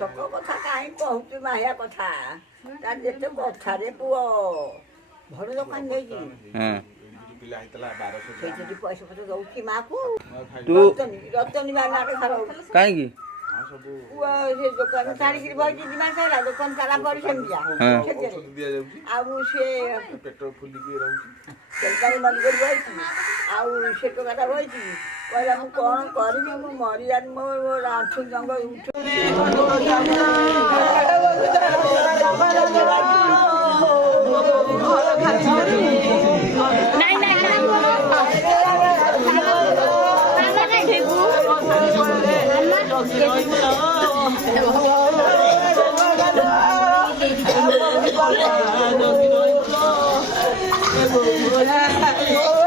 ସତ କଥା କାହିଁ କହୁଛୁ ମାହିଆ କଥା ତାର ଯେତେ କଥାରେ ପୁଅ ଭଲ ଦୋକାନ ନେଇଛି ସେଇଠି ପଇସା ପତ୍ର ଦଉଛି ମାକୁ ରତନୀ ମା ନାଟ ଖାର କାହିଁକି ପୁଅ ସେ ଦୋକାନ ଛାଡ଼ିକିରି ବଇଛି ଦି ମାସ ହେଲା ଦୋକାନ ତାଲା ପରେ ସେମିତିଆ ଆଉ ସେ ସେଟାକୁ ମନେ କରି ବଇଛି ଆଉ ସେ ଟୋକାଟା ବଇଛି କହିଲା ମୁଁ କ'ଣ କରିବି ମୁଁ ମରିଯାନି ମୋ ଆଣ୍ଠୁ ଜଙ୍ଗ ଉଠୁ Oh,